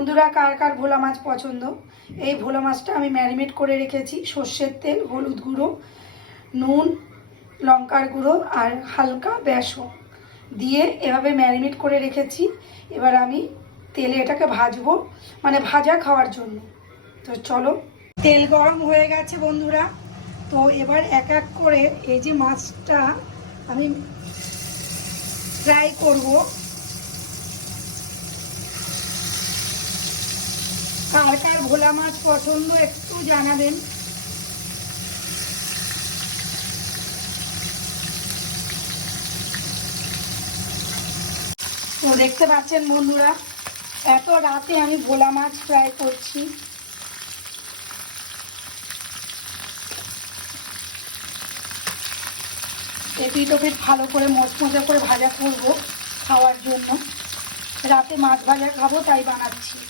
বন্ধুরা, কার কার ভোলা মাছ পছন্দ? এই ভোলা মাছটা আমি ম্যারিনেট করে রেখেছি সর্ষের তেল, হলুদ গুঁড়ো, নুন, লঙ্কার গুঁড়ো আর হালকা বেসন দিয়ে এভাবে ম্যারিনেট করে রেখেছি। এবার আমি তেলে এটাকে ভাজবো, মানে ভাজা খাওয়ার জন্য। তো চলো, তেল গরম হয়ে গেছে বন্ধুরা। তো এবার এক এক করে এই যে মাছটা আমি ফ্রাই করবো। কার কার ভোলা মাছ পছন্দ একটু জানাবেন। তো দেখতে পাচ্ছেন বন্ধুরা, এত রাতে আমি ভোলা মাছ ফ্রাই করছি। এপিট ওপিট ভালো করে মচমচা করে ভাজা করব খাওয়ার জন্য। রাতে মাছ ভাজা খাবো, তাই বানাচ্ছি।